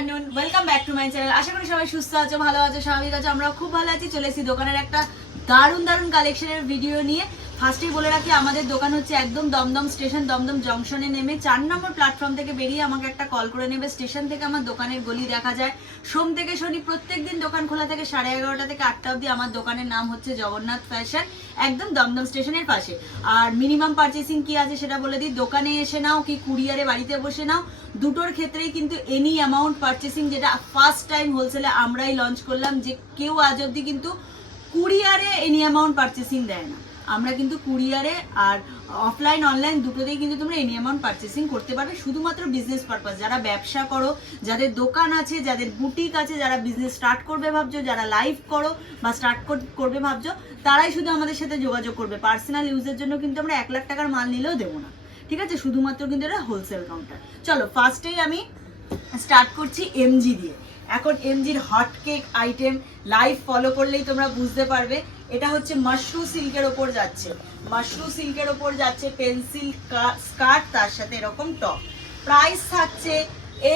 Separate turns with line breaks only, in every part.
Afternoon welcome back to my channel আশা করি সবাই সুস্থ আছো, ভালো আছো, স্বাভাবিক আছো আমরা খুব ভালো আছি। চলে এসেছি দোকানের একটা দারুণ দারুণ কালেকশনের ভিডিও নিয়ে। ফার্স্টেই বলে রাখি, আমাদের দোকান হচ্ছে একদম দমদম স্টেশন, দমদম জংশনে নেমে চার নম্বর প্ল্যাটফর্ম থেকে বেরিয়ে আমাকে একটা কল করে নেবে। স্টেশন থেকে আমার দোকানের গলি দেখা যায়। সোম থেকে শনি প্রত্যেক দিন দোকান খোলা থেকে সাড়ে এগারোটা থেকে আটটা অবধি। আমার দোকানের নাম হচ্ছে জগন্নাথ ফ্যাশন একদম দমদম স্টেশনের পাশে। আর মিনিমাম পারচেসিং কি আছে সেটা বলে দিই। দোকানে এসে নাও কি কুরিয়ারে বাড়িতে বসে নাও। দুটোর ক্ষেত্রেই কিন্তু এনি অ্যামাউন্ট পারচেসিং যেটা ফার্স্ট টাইম হোলসেলে আমরাই লঞ্চ করলাম যে কেউ আজ অবধি কিন্তু কুরিয়ারে এনি অ্যামাউন্ট পারচেসিং দেয় না। আমরা কিন্তু কুরিয়ারে আর অফলাইন, অনলাইন দুটোতেই কিন্তু তোমরা এনি অ্যামাউন্ট পারচেসিং করতে পারবে। শুধুমাত্র বিজনেস পারপাস যারা ব্যবসা করো, যাদের দোকান আছে, যাদের বুটিক আছে, যারা বিজনেস স্টার্ট করবে ভাবছ, যারা লাইভ করো বা স্টার্ট করবে ভাবছ, তারাই শুধু আমাদের সাথে যোগাযোগ করবে। পার্সোনাল ইউজের জন্য কিন্তু আমরা এক লাখ টাকার মাল নিলেও দেবো না। ঠিক আছে? শুধুমাত্র কিন্তু এটা হোলসেল কাউন্টার চলো ফার্স্টেই আমি স্টার্ট করছি এমজি দিয়ে। এখন এমজির hot cake item live follow করলেই তোমরা বুঝতে পারবে, এটা হচ্ছে মাশরু সিল্কের ওপর যাচ্ছে। মাশরু সিল্কের ওপর যাচ্ছে পেন্সিল স্কার্ট তার সাথে এরকম টপ প্রাইস থাকছে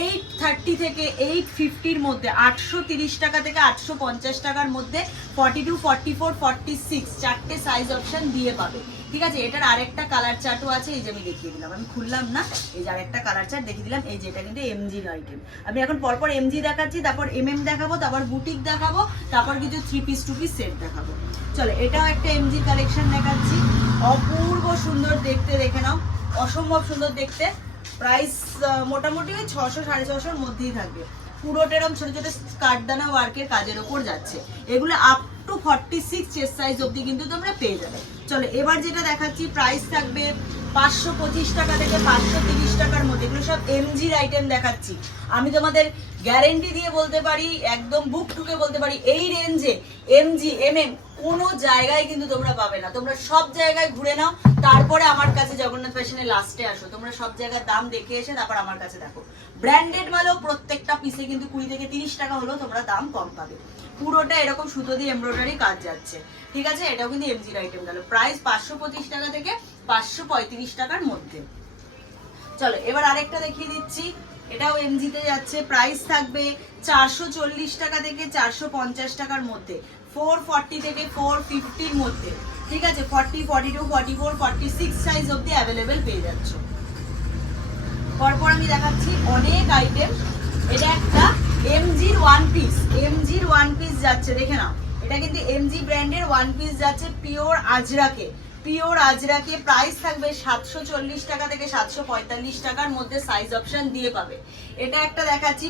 এইট থার্টি থেকে এইট ফিফটির মধ্যে, আটশো তিরিশ টাকা থেকে আটশো পঞ্চাশ টাকার মধ্যে forty two forty four forty six চারটে সাইজ অপশন দিয়ে পাবে। ঠিক আছে, এটার আরেকটা কালার চার্টও আছে, এই যে আমি দেখিয়ে দিলাম। আমি খুললাম না, এই যে আরেকটা কালার চার্ট দেখিয়ে দিলাম, এই যে এটা কিন্তু এমজির আইটেম আমি এখন পরপর এমজি দেখাচ্ছি, তারপর এম এম দেখাবো, তারপর বুটিক দেখাবো, তারপর কিছু three piece two piece set দেখাবো। চলো, এটাও একটা এমজি কালেকশন দেখাচ্ছি। অপূর্ব সুন্দর দেখতে, দেখে নাও। অসম্ভব সুন্দর দেখতে। প্রাইস মোটামুটি ওই ছশো, সাড়ে ছশোর মধ্যেই থাকবে। পুরোটা এরকম ছোট ছোট স্কার্টদানা ওয়ার্কের কাজের ওপর যাচ্ছে। এগুলো up to forty six chest size অবধি কিন্তু তোমরা পেয়ে যাবে। চলো, এবার যেটা দেখাচ্ছি প্রাইস থাকবে পাঁচশো পঁচিশ টাকা থেকে পাঁচশো তিরিশ টাকার মধ্যে। এগুলো সব এমজির আইটেম দেখাচ্ছি। আমি তোমাদের গ্যারেন্টি দিয়ে বলতে পারি, একদম বুক টুকে বলতে পারি, এই রেঞ্জে এমজি এম এম কোনো জায়গায় কিন্তু তোমরা পাবে না। তোমরা সব জায়গায় ঘুরে নাও, তারপরে আমার কাছে জগন্নাথ ফ্যাশনের লাস্টে আসো। তোমরা সব জায়গার দাম দেখে এসে তারপর আমার কাছে দেখো। ব্র্যান্ডেড মালেও প্রত্যেকটা পিসে কিন্তু কুড়ি থেকে তিরিশ টাকা হলেও তোমরা দাম কম পাবে। পুরোটা এরকম সুতো দিয়ে এমব্রয়ডারি কাজ যাচ্ছে। ঠিক আছে? এটাও কিন্তু এমজির আইটেম গেল। প্রাইস পাঁচশো পঁচিশ টাকা থেকে পাঁচশো পঁয়ত্রিশ টাকার মধ্যে। চলো, এবার আরেকটা দেখিয়ে দিচ্ছি। এটাও এমজিতে যাচ্ছে। প্রাইস থাকবে চারশো চল্লিশ টাকা থেকে চারশো পঞ্চাশ টাকার মধ্যে। ফোর ফর্টি থেকে ফোর ফিফটির মধ্যে, ঠিক আছে? Forty forty two forty four forty six size অব্দি অ্যাভেলেবেল পেয়ে যাচ্ছ। পরপর আমি দেখাচ্ছি অনেক আইটেম এটা একটা এমজির ওয়ান পিস এমজির ওয়ান পিস যাচ্ছে, দেখে নাও। এটা কিন্তু এমজি ব্র্যান্ডের ওয়ান পিস যাচ্ছে পিওর আজরাকে। পিওর আজরাকে প্রাইস থাকবে সাতশো চল্লিশ টাকা থেকে সাতশো পঁয়তাল্লিশ টাকার মধ্যে সাইজ অপশন দিয়ে পাবে। এটা একটা দেখাচ্ছি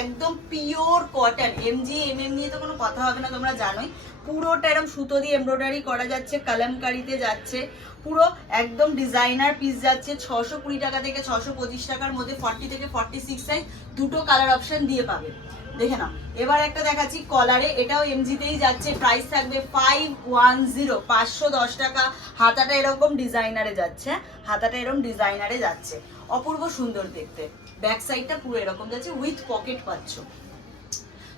একদম pure cotton MG M M নিয়ে তো কোনো কথা হবে না, তোমরা জানোই। পুরোটা এরকম সুতো দিয়ে এমব্রয়ডারি করা যাচ্ছে, কালামকারিতে যাচ্ছে, পুরো একদম ডিজাইনার পিস যাচ্ছে, ছশো কুড়ি টাকা থেকে ছশো পঁচিশ টাকার মধ্যে ফর্টি থেকে ফর্টি সিক্স সাইজ দুটো কালার অপশন দিয়ে পাবে। দেখে নাও। এবার একটা দেখাচ্ছি কলারে এটাও এমজিতেই যাচ্ছে প্রাইস থাকবে ফাইভ ওয়ান জিরো পাঁচশো দশ টাকা। হাতাটা এরকম ডিজাইনারে যাচ্ছে? হাতাটা এরকম ডিজাইনারে যাচ্ছে। অপূর্ব সুন্দর দেখতে। ব্যাক সাইডটা পুরো এরকম যাচ্ছে উইথ পকেট পাচ্ছ।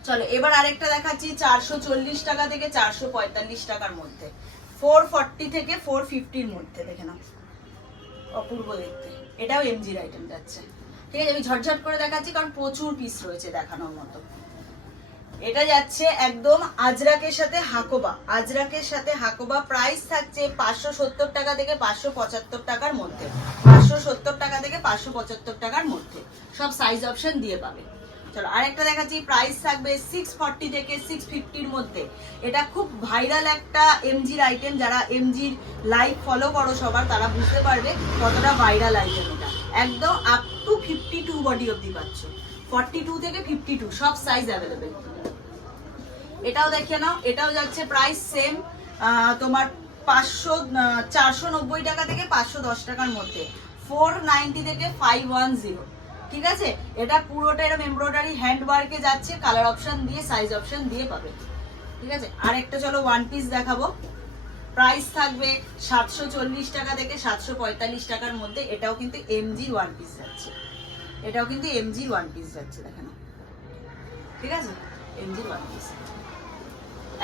চলো, এবার আরেকটা দেখাচ্ছি, চারশো চল্লিশ টাকা থেকে চারশো পঁয়তাল্লিশ টাকার মধ্যে। ফোর থেকে ফোর ফিফটির মধ্যে, দেখে নাও। অপূর্ব দেখতে। এটাও এমজির আইটেম যাচ্ছে। ঠিক আছে, আমি ঝটঝট করে দেখাচ্ছি, কারণ প্রচুর পিস রয়েছে দেখানোর মতো। এটা যাচ্ছে একদম আজরাকের সাথে হাকোবা। আজরাকের সাথে হাকোবা প্রাইস থাকছে পাঁচশো সত্তর টাকা থেকে পাঁচশো পঁচাত্তর টাকার মধ্যে। সত্তর টাকা থেকে পাঁচশো পঁচাত্তর টাকার মধ্যে। সব সাইজ অপশন দিয়ে পাবে। চলো, আরেকটা দেখাচ্ছি প্রাইস থাকবে সিক্স ফর্টি থেকে সিক্স ফিফটির মধ্যে। এটা খুব ভাইরাল একটা এমজির আইটেম যারা এমজির লাইভ ফলো করো সবার, তারা বুঝতে পারবে কতটা ভাইরাল আইটেম এটা। একদম up to fifty two body অব্দি পাচ্ছ। ফর্টি টু থেকে ফিফটি টু সব সাইজ অ্যাভেলেবেল এটাও দেখে নাও, এটাও যাচ্ছে প্রাইস সেম তোমার পাঁচশো চারশো নব্বই টাকা থেকে পাঁচশো দশ টাকার মধ্যে। ফোর নাইনটি থেকে ফাইভ ওয়ান জিরো। ঠিক আছে? এটা পুরোটা এরকম এমব্রয়ডারি হ্যান্ড ওয়ার্কে যাচ্ছে কালার অপশন দিয়ে সাইজ অপশন দিয়ে পাবে। ঠিক আছে? আর একটা চলো ওয়ান পিস দেখাবো। প্রাইস থাকবে সাতশো চল্লিশ টাকা থেকে সাতশো পঁয়তাল্লিশ টাকার মধ্যে। এটাও কিন্তু এমজির ওয়ান পিস যাচ্ছে। এটাও কিন্তু এমজির ওয়ান পিস যাচ্ছে দেখে নাও ঠিক আছে? এমজির ওয়ান পিস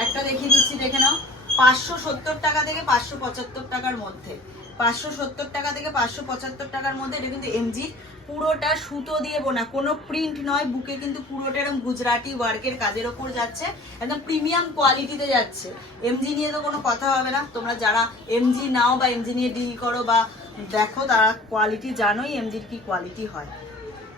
একটা দেখিয়ে দিচ্ছি, দেখে নাও। পাঁচশো সত্তর টাকা থেকে পাঁচশো পঁচাত্তর টাকার মধ্যে। পাঁচশো সত্তর টাকা থেকে পাঁচশো পঁচাত্তর টাকার মধ্যে এটা কিন্তু এমজি পুরোটা সুতো দিয়ে বোনা। কোনো প্রিন্ট নয় বুকে কিন্তু পুরোটা এরকম গুজরাটি ওয়ার্কের কাজের ওপর যাচ্ছে, একদম প্রিমিয়াম কোয়ালিটিতে যাচ্ছে। এমজি নিয়ে তো কোনো কথা হবে না। তোমরা যারা এমজি নাও বা এমজি নিয়ে ডিল করো বা দেখো, তারা কোয়ালিটি জানোই এমজির কি কোয়ালিটি হয়।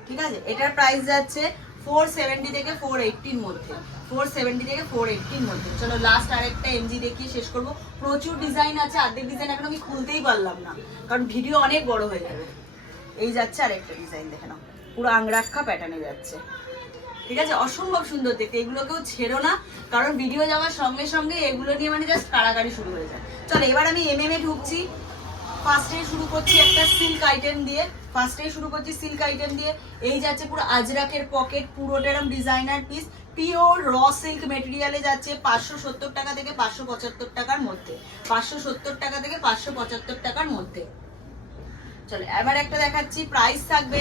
ঠিক আছে? এটার প্রাইস যাচ্ছে ফোর সেভেন্টি থেকে ফোর এইটটির মধ্যে। ফোর সেভেন্টি থেকে ফোর এইটটির মধ্যে। চলো লাস্ট আরেকটা এমজি দেখিয়ে শেষ করব। প্রচুর ডিজাইন আছে অর্ধেক ডিজাইন এখন আমি খুলতেই পারলাম না। কারণ ভিডিও অনেক বড় হয়ে যাবে। এই যাচ্ছে আরেকটা ডিজাইন দেখে নাও। পুরো আংরাক্ষা প্যাটার্নে যাচ্ছে। ঠিক আছে? অসম্ভব সুন্দর দেখতে। এগুলোকেও ছেড়ো না, কারণ ভিডিও যাওয়ার সঙ্গে সঙ্গে এগুলো নিয়ে মানে জাস্ট কাড়াকাড়ি শুরু হয়ে যায়। চলো, এবার আমি এমএম এ ঢুকছি। ফার্স্টে শুরু করছি একটা সিল্ক আইটেম দিয়ে। ফার্স্টেই শুরু করছি সিল্ক আইটেম দিয়ে। এই যাচ্ছে পুরো আজরাকের পকেট পুরোটা এরকম designer piece pure raw silk মেটেরিয়ালে যাচ্ছে পাঁচশো সত্তর টাকা থেকে পাঁচশো পঁচাত্তর টাকার মধ্যে। পাঁচশো সত্তর টাকা থেকে পাঁচশো পঁচাত্তর টাকার মধ্যে। চলো, এবার একটা দেখাচ্ছি প্রাইস থাকবে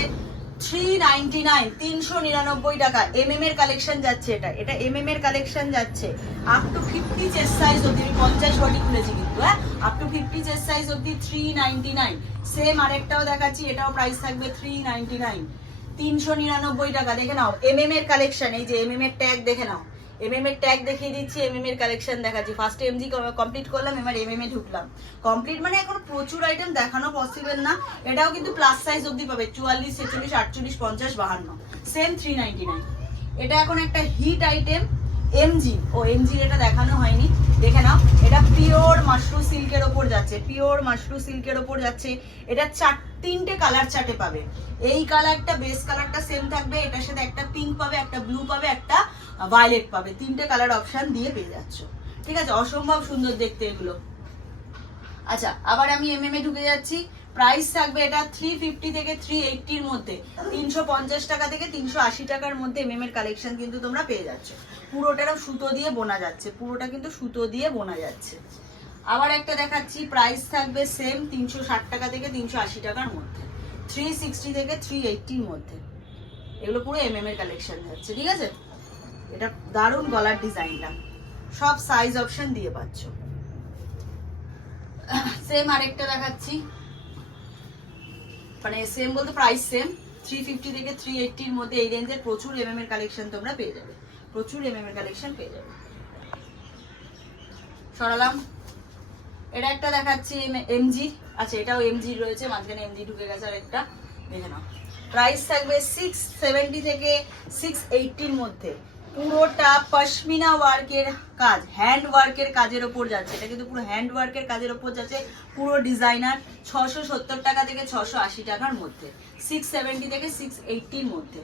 থ্রি নাইনটি নাইন তিনশো নিরানব্বই টাকা। এমএম এর কালেকশন যাচ্ছে এটা। এটা এমএম এর কালেকশন যাচ্ছে। Up to fifty chest size অব্দি আমি পঞ্চাশ বডি খুলেছি কিন্তু হ্যাঁ? Up to fifty chest size অব্দি থ্রি নাইনটি নাইন সেম আরেকটাও দেখাচ্ছি, এটাও প্রাইস থাকবে থ্রি নাইনটি নাইন তিনশো নিরানব্বই টাকা, দেখে নাও এমএম এর কালেকশন এই যে এম এর ট্যাগ দেখে নাও। এমএম এর ট্যাগ দেখিয়ে দিচ্ছি এমএম এর কালেকশন দেখাচ্ছি। ফার্স্টে এমজি কমপ্লিট করলাম, এবার এমএম এ ঢুকলাম। কমপ্লিট মানে এখন প্রচুর আইটেম দেখানো পসিবল না। এটাও কিন্তু প্লাস সাইজ অবধি পাবে, চুয়াল্লিশ, ছেচল্লিশ, আটচল্লিশ, পঞ্চাশ, বাহান্ন। সেম থ্রি নাইনটি নাইন এটা এখন একটা হিট আইটেম এমজি ও এমজি এটা দেখানো হয়নি। দেখে নাও, এটা পিওর মাশরু সিল্কের ওপর যাচ্ছে পিওর মাশরু সিল্কের ওপর যাচ্ছে। এটা চার তিনটে কালার চার্টে পাবে। এই কালারটা বেস কালারটা সেম থাকবে, এটার সাথে একটা পিঙ্ক পাবে, একটা ব্লু পাবে, একটা ভায়োলেট পাবে। তিনটে কালার অপশন দিয়ে পেয়ে যাচ্ছ। ঠিক আছে? অসম্ভব সুন্দর দেখতে এগুলো। আচ্ছা আবার আমি এম এম এ ঢুকে যাচ্ছি। প্রাইস থাকবে এটা থ্রি ফিফটি থেকে থ্রি এইটটির মধ্যে। তিনশো পঞ্চাশ টাকা থেকে তিনশো আশি টাকার মধ্যে এম এম এর কালেকশন কিন্তু তোমরা পেয়ে যাচ্ছ। পুরোটা এরকম সুতো দিয়ে বোনা যাচ্ছে। পুরোটা কিন্তু সুতো দিয়ে বোনা যাচ্ছে। আবার একটা দেখাচ্ছি প্রাইস থাকবে সেম তিনশো ষাট টাকা থেকে তিনশো আশি টাকার মধ্যে। থ্রি সিক্সটি থেকে থ্রি মধ্যে। এগুলো পুরো এম এম এর কালেকশন যাচ্ছে, ঠিক আছে? এটা দারুণ গলার ডিজাইনটা। সব সাইজ অপশন দিয়ে পাচ্ছ। সেম আরেকটা দেখাচ্ছি। মানে সেম বলতে প্রাইস সেম থ্রি ফিফটি থেকে থ্রি এইটটির মধ্যে এই রেঞ্জের প্রচুর এম এর কালেকশন তোমরা পেয়ে যাবে। প্রচুর এম এর কালেকশন পেয়ে যাবে। সরালাম। এটা একটা দেখাচ্ছি এমজি আচ্ছা এটাও এমজি রয়েছে, মাঝখানে এমজি ঢুকে গেছে আর একটা দেখে নাও। প্রাইস থাকবে সিক্স সেভেন্টি থেকে সিক্স এইটটির মধ্যে। পুরোটা পশমিনা ওয়ার্কের কাজ হ্যান্ড ওয়ার্কের কাজের ওপর যাচ্ছে। এটা কিন্তু পুরো হ্যান্ড ওয়ার্কের কাজের ওপর যাচ্ছে, পুরো ডিজাইনার ছশো সত্তর টাকা থেকে ছশো আশি টাকার মধ্যে সিক্স সেভেন্টি থেকে সিক্স এইটটির মধ্যে।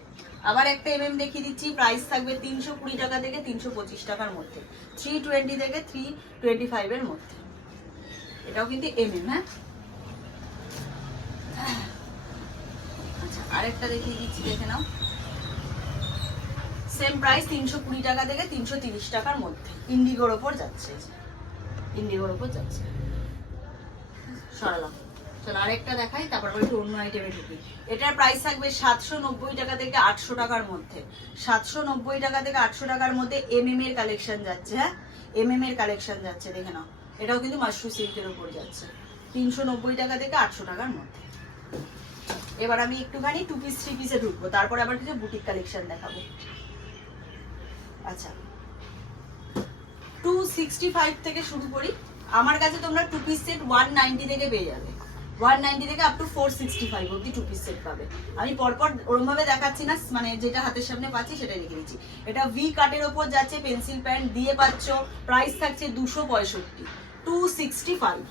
আবার একটা এমএম দেখিয়ে দিচ্ছি প্রাইস থাকবে তিনশো কুড়ি টাকা থেকে তিনশো পঁচিশ টাকার মধ্যে থ্রি টোয়েন্টি থেকে থ্রি টোয়েন্টি ফাইভের মধ্যে। এটাও কিন্তু হ্যাঁ? আচ্ছা আরেকটা দেখিয়ে দিচ্ছি, দেখে নাও। সেম প্রাইস তিনশো কুড়ি টাকা থেকে তিনশো তিরিশ টাকার মধ্যে। ইন্ডিগোর ওপর যাচ্ছে। ইন্ডিগোর ওপর যাচ্ছে। সরালাম। চলো আরেকটা দেখাই, তারপর একটু অন্য আইটেমে ঢুকি। এটার প্রাইস থাকবে সাতশো নব্বই টাকা থেকে আটশো টাকার মধ্যে। সাতশো নব্বই টাকা থেকে আটশো টাকার মধ্যে এমএম এর কালেকশন যাচ্ছে হ্যাঁ? এমএম এর কালেকশন যাচ্ছে, দেখে নাও। এটাও কিন্তু মাশরুম সিল্কের উপর যাচ্ছে। তিনশো নব্বই টাকা থেকে আটশো টাকার মধ্যে। এবার আমি একটুখানি টু পিস থ্রি পিসে ঢুকবো। তারপর আবার কিছু বুটিক কালেকশন দেখাবো। আচ্ছা। টু সিক্সটি ফাইভ থেকে শুরু করি। আমার কাছে তোমরা two piece set one ninety থেকে পেয়ে যাবে। ওয়ান নাইনটি থেকে up to four sixty five অব্দি টু পিস সেট পাবে। আমি পরপর ওরমভাবে দেখাচ্ছি না মানে যেটা হাতের সামনে পাচ্ছি সেটাই লিখে দিচ্ছি। এটা ভি কাটের ওপর যাচ্ছে পেন্সিল প্যান্ট দিয়ে পাচ্ছ। প্রাইস থাকছে দুশো পঁয়ষট্টি। টু সিক্সটি ফাইভ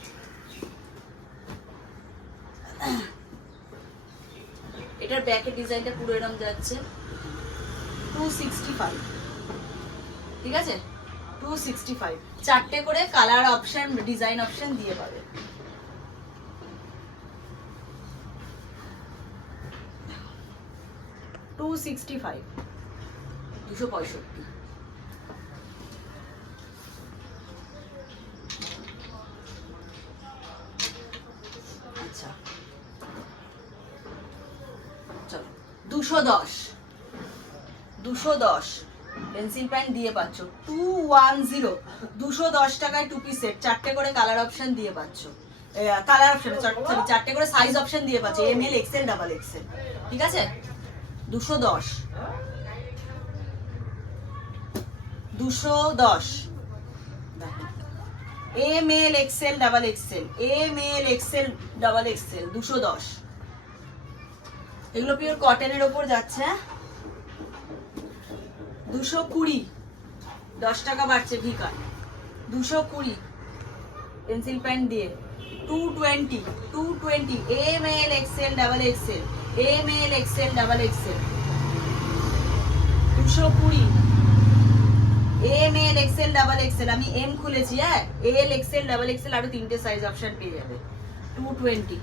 এটার ব্যাকের ডিজাইনটা পুরো এরকম যাচ্ছে। টু সিক্সটি ফাইভ ঠিক আছে? টু সিক্সটি ফাইভ চারটে করে কালার অপশন ডিজাইন অপশন দিয়ে পাবে। টু সিক্সটি ফাইভ দুশো পঁয়ষট্টি আচ্ছা চলো দুশো দশ। দুশো দশ। পেন্সিল প্যান্ট দিয়ে পাচ্ছ। টু ওয়ান জিরো দুশো দশ টাকায় টু পিস সেট চারটে করে কালার অপশন দিয়ে পাচ্ছ। কালার অপশন সরি চারটে করে সাইজ অপশন দিয়ে পাচ্ছে। M L XL double XL ঠিক আছে? দুশো দশ। দুশো দশ। M L XL double XL M L XL double XL দুশো দশ। এগুলো পিওর কটনের ওপর যাচ্ছে? দুশো কুড়ি, দশ টাকা বাড়ছে ভিকার। দুশো কুড়ি পেন্সিল প্যান্ট দিয়ে। Two twenty two twenty M L XL double XL M L XL double XL দুশো কুড়ি M L XL double XL আমি এম খুলেছি হ্যাঁ? এল এক্সেল ডাবল এক্সেল আরও তিনটে সাইজ অপশন পেয়ে যাবে। Two twenty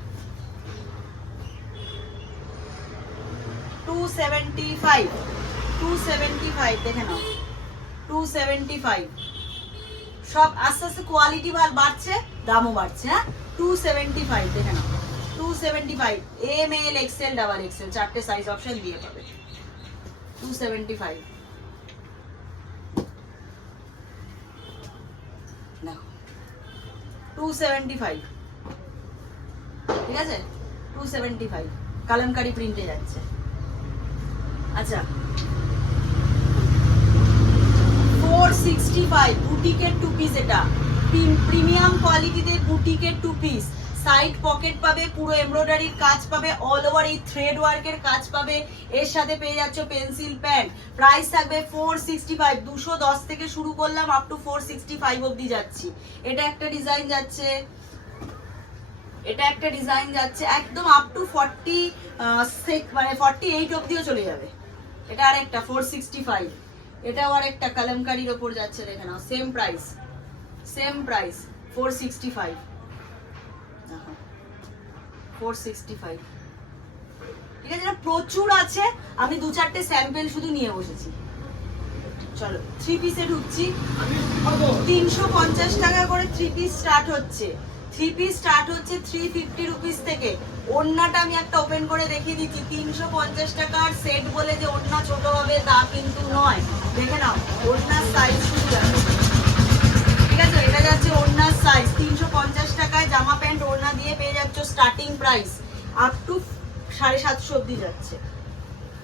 seventy five two seventy five দেখে নাও। টু সেভেন্টি ফাইভ সব আস্তে আস্তে কোয়ালিটি ভালো বাড়ছে, দামও বাড়ছে হ্যাঁ? টু সেভেন্টি ফাইভ দেখে নাও। Two seventy five M L XL double XL চারটে সাইজ অপশন দিয়ে টু সেভেন্টি ফাইভ দেখো। টু সেভেন্টি ফাইভ ঠিক আছে? টু সেভেন্টি ফাইভ কালামকারি প্রিন্টে যাচ্ছে। আচ্ছা। ফোর সিক্সটি ফাইভ বুটিকের টু পিস এটা প্রিমিয়াম কোয়ালিটিতে বুটিকের টু পিস সাইড পকেট পাবে, পুরো এমব্রয়ডারির কাজ পাবে অল ওভার এই থ্রেড ওয়ার্কের কাজ পাবে। এর সাথে পেয়ে যাচ্ছ পেন্সিল প্যান্ট প্রাইস থাকবে ফোর সিক্সটি ফাইভ দুশো দশ থেকে শুরু করলাম up to four sixty five অব্দি যাচ্ছি। এটা একটা ডিজাইন যাচ্ছে। এটা একটা ডিজাইন যাচ্ছে, একদম আপ টু ফর্টি মানে ফর্টি এইট অব্দিও চলে যাবে। এটা আর একটা ফোর সিক্সটি ফাইভ এটাও আর একটা কালামকারির ওপর যাচ্ছে দেখে নাও। Same price same price four sixty five four sixty five ঠিক আছে এটা প্রচুর আছে। আমি দু চারটে স্যাম্পেল শুধু নিয়ে বসেছি। চলো থ্রি পিসে ঢুকছি। তিনশো পঞ্চাশ টাকা করে থ্রি পিস স্টার্ট হচ্ছে। থ্রি পিস স্টার্ট হচ্ছে থ্রি ফিফটি রুপিস থেকে। ওড়নাটা আমি একটা ওপেন করে দেখিয়ে দিচ্ছি। তিনশো পঞ্চাশ টাকার সেট বলে যে ওড়না ছোট হবে, তা কিন্তু নয়। দেখে নাও, ওড়নার সাইজ যাবে ঠিক আছে? এটা যাচ্ছে ওড়নার সাইজ তিনশো পঞ্চাশ টাকায় জামা প্যান্ট ওড়না দিয়ে পেয়ে যাচ্ছ স্টার্টিং প্রাইস আপ টু সাড়ে সাতশো অব্দি যাচ্ছে।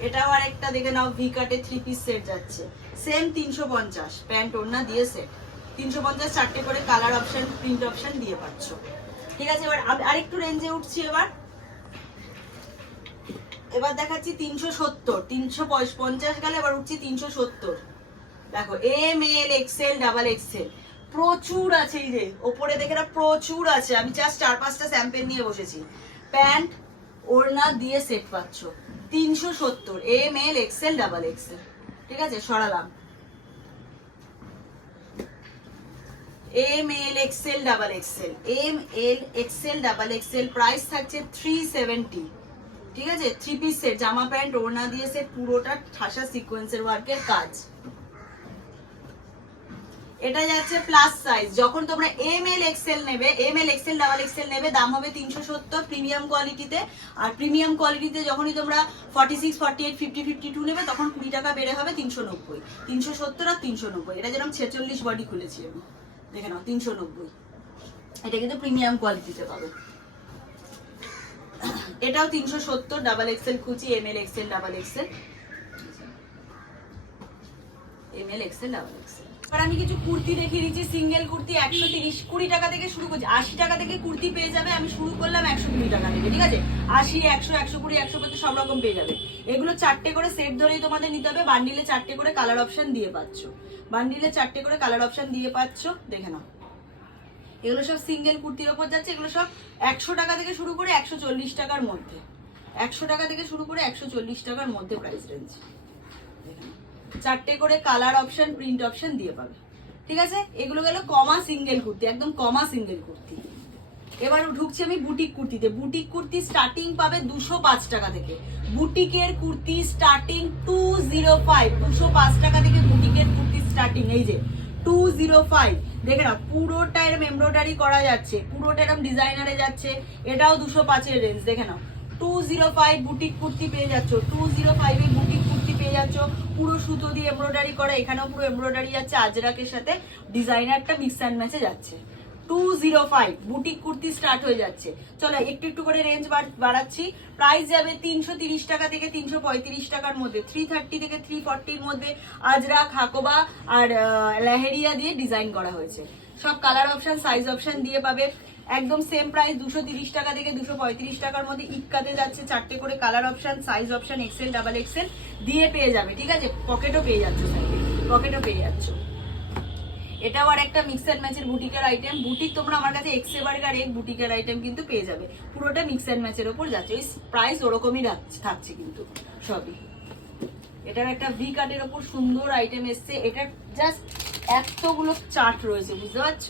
এটাও আর একটা দেখে নাও ভি কাটে থ্রি পিস সেট যাচ্ছে। সেম তিনশো পঞ্চাশ, প্যান্ট ওড়না দিয়ে সেট তিনশো পঞ্চাশ চারটে করে কালার অপশন প্রিন্ট অপশন দিয়ে পাচ্ছ। ঠিক আছে? এবার আরেকটু রেঞ্জে উঠছি এবার। এবার দেখাচ্ছি তিনশো সত্তর, তিনশো পঞ্চাশ গেলে এবার উঠছি তিনশো সত্তর। দেখো M L XL double XL প্রচুর আছে এই যে, ওপরে দেখে না প্রচুর আছে। আমি জাস্ট চার পাঁচটা স্যাম্পেল নিয়ে বসেছি। প্যান্ট ওড়না দিয়ে সেট পাচ্ছ। তিনশো সত্তর M L XL double XL ঠিক আছে? সরালাম। M L XL double XL M L XL double XL price থাকছে থ্রি সেভেন্টি ঠিক আছে? থ্রি পিস সেট জামা প্যান্ট, ওড়না দিয়ে সেট পুরোটা ঠাসা সিকোয়েন্সের ওয়ার্কের কাজ। এটা যাচ্ছে প্লাস সাইজ যখন তোমরা এম এল এক্সেল নেবে M L XL double XL নেবে, দাম হবে তিনশো সত্তর প্রিমিয়াম কোয়ালিটিতে আর প্রিমিয়াম কোয়ালিটিতে যখনই তোমরা forty six forty eight fifty fifty two নেবে, তখন কুড়ি টাকা বেড়ে হবে তিনশো নব্বই। তিনশো সত্তর আর তিনশো নব্বই। এটা যেরকম ছেচল্লিশ বডি খুলেছি আমি। দেখে নাও, তিনশো নব্বই। এটা কিন্তু প্রিমিয়াম কোয়ালিটিতে পাবে। এটাও তিনশো সত্তর ডাবল এক্সেল খুঁজি M L XL double XL M L XL double XL এবার আমি কিছু কুর্তি দেখিয়ে দিচ্ছি সিঙ্গেল কুর্তি একশো তিরিশ, কুড়ি টাকা থেকে শুরু করছি, আশি টাকা থেকে কুর্তি পেয়ে যাবে, আমি শুরু করলাম একশো কুড়ি টাকা থেকে, ঠিক আছে? আশি, একশো একশো কুড়ি, একশো পঁচিশ, সব রকম পেয়ে যাবে। এগুলো চারটে করে সেট ধরেই তোমাদের নিতে হবে বান্ডিলে চারটে করে কালার অপশন দিয়ে পাচ্ছ। বান্ডিলে চারটে করে কালার অপশন দিয়ে পাচ্ছ, দেখে নাও। এগুলো সব সিঙ্গেল কুর্তির ওপর যাচ্ছে, এগুলো সব একশো টাকা থেকে শুরু করে একশো চল্লিশ টাকার মধ্যে। একশো টাকা থেকে শুরু করে একশো চল্লিশ টাকার মধ্যে প্রাইস রেঞ্জ চারটে করে কালার অপশন প্রিন্ট অপশন দিয়ে পাবে। ঠিক আছে? এগুলো গেল কমা সিঙ্গেল কুর্তি, একদম কমা সিঙ্গেল কুর্তি। এবার ঢুকছি আমি বুটিক কুর্তিতে। বুটিক কুর্তি স্টার্টিং পাবে দুশো পাঁচ টাকা থেকে। বুটিকের kurti starting two zero five দুশো পাঁচ টাকা থেকে বুটিকের কুর্তি স্টার্টিং এই যে টু জিরো ফাইভ দেখে না পুরোটা এরম এমব্রয়ডারি করা যাচ্ছে, পুরোটা এরম ডিজাইনারে যাচ্ছে, এটাও দুশো পাঁচের রেঞ্জ দেখে নাও। Two zero five boutique kurti পেয়ে যাচ্ছ টু জিরো ফাইভে বুটিক কুর্তি পেয়ে যাচ্ছ, পুরো সুতো দিয়ে এমব্রয়ডারি করা, এখানেও পুরো এমব্রয়ডারি যাচ্ছে, আজরাকের সাথে ডিজাইনারটা মিক্স অ্যান্ড ম্যাচে যাচ্ছে। Two zero five boutique kurti start হয়ে যাচ্ছে। চলো, একটু একটু করে রেঞ্জ বাড়াচ্ছি। প্রাইস যাবে তিনশো তিরিশ টাকা থেকে তিনশো পঁয়ত্রিশ টাকার মধ্যে থ্রি থার্টি থেকে থ্রি ফর্টির মধ্যে হাকোবা আর লেহেরিয়া দিয়ে ডিজাইন করা হয়েছে। সব কালার অপশন সাইজ অপশন দিয়ে পাবে। একদম সেম প্রাইস দুশো তিরিশ টাকা থেকে দুশো পঁয়ত্রিশ টাকার মধ্যে ইটকাতে যাচ্ছে চারটে করে colour option size option XL double XL দিয়ে পেয়ে যাবে, ঠিক আছে? পকেটও পেয়ে যাচ্ছে পকেটও পেয়ে যাচ্ছ। এটাও আর একটা মিক্স অ্যান্ড ম্যাচের বুটিকের আইটেম বুটিক তোমরা আমার কাছে এক্সে বার্গার এক বুটিকের আইটেম কিন্তু পেয়ে যাবে। পুরোটা মিক্স অ্যান্ড ম্যাচের ওপর যাচ্ছে। ওই প্রাইস ওরকমই থাকছে কিন্তু সবই। এটার একটা ভি কাটের ওপর সুন্দর আইটেম এসছে। এটা জাস্ট এতগুলো চার্ট রয়েছে, বুঝতে পারছ?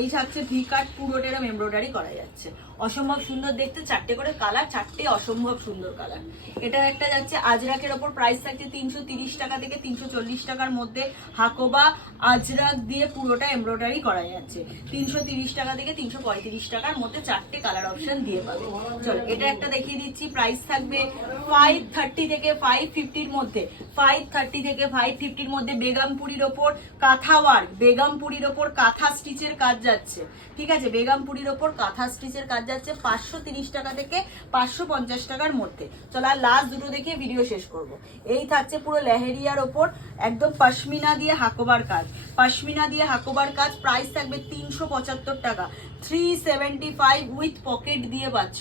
এই থাকছে ভি কাট পুরোটা এরকম এমব্রয়ডারি করা যাচ্ছে। অসম্ভব সুন্দর দেখতে, চারটে করে কালার চারটে অসম্ভব সুন্দর কালার এটার একটা যাচ্ছে আজরাকের ওপর প্রাইস থাকছে তিনশো টাকা থেকে তিনশো চল্লিশ টাকার মধ্যে। হাকোবা আজরাক দিয়ে পুরোটা এমব্রয়ডারি করা যাচ্ছে। তিনশো টাকা থেকে তিনশো পঁয়ত্রিশ টাকার মধ্যে চারটে কালার অপশন দিয়ে পাবে। চলো, এটা একটা দেখিয়ে দিচ্ছি। প্রাইস থাকবে ফাইভ থার্টি থেকে ফাইভ ফিফটির মধ্যে। ফাইভ থার্টি থেকে ফাইভ ফিফটির মধ্যে বেগমপুরির ওপর কাঁথা ওয়ার্ক বেগমপুরির ওপর কাঁথা স্টিচের কাজ যাচ্ছে। ঠিক আছে? বেগমপুরির ওপর কাঁথা স্টিচের কাজ যাচ্ছে পাঁচশো তিরিশ টাকা থেকে পাঁচশো পঞ্চাশ টাকার মধ্যে। চলো আর লাস্ট দুটো দেখে ভিডিও শেষ করব। এই থাকছে পুরো লেহেরিয়ার ওপর একদম পশমিনা দিয়ে হাকোবার কাজ। পশমিনা দিয়ে হাকোবার কাজ প্রাইস থাকবে তিনশো পঁচাত্তর টাকা। Three seventy five with pocket দিয়ে পাচ্ছ।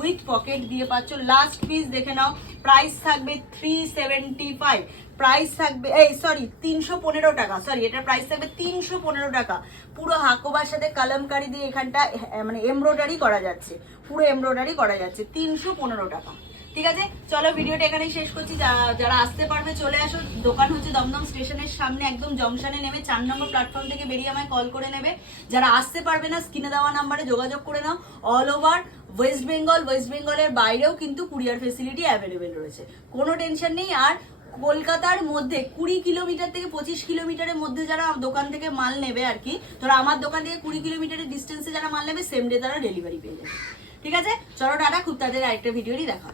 উইথ পকেট দিয়ে পাচ্ছ। লাস্ট পিস দেখে নাও। প্রাইস থাকবে থ্রি সেভেন্টি ফাইভ প্রাইস থাকবে, এই সরি তিনশো পনেরো টাকা। সরি এটার প্রাইস থাকবে তিনশো পনেরো টাকা। পুরো হাকোবার সাথে কালামকারি দিয়ে এখানটা মানে এমব্রয়ডারি করা যাচ্ছে। পুরো এমব্রয়ডারি করা যাচ্ছে। তিনশো পনেরো টাকা। ঠিক আছে? চলো, ভিডিওটা এখানেই শেষ করছি। যারা আসতে পারবে, চলে আসো। দোকান হচ্ছে দমদম স্টেশনের সামনে, একদম জংশনে নেমে চার নম্বর প্ল্যাটফর্ম থেকে বেরিয়ে আমায় কল করে নেবে। যারা আসতে পারবে না, স্ক্রিনে দেওয়া নাম্বারে যোগাযোগ করে নাও। All over West Bengal West বেঙ্গলের বাইরেও কিন্তু কুরিয়ার ফেসিলিটি অ্যাভেলেবেল রয়েছে। কোনো টেনশন নেই। আর কলকাতার মধ্যে কুড়ি কিলোমিটার থেকে পঁচিশ কিলোমিটারের মধ্যে যারা দোকান থেকে মাল নেবে আর কি, ধরো আমার দোকান থেকে কুড়ি কিলোমিটারের ডিস্টেন্সে যারা মাল নেবে সেম ডে তারা ডেলিভারি পেয়ে যাবে। ঠিক আছে? চলো টাটা, খুব তাদের আরেকটা ভিডিওরই দেখা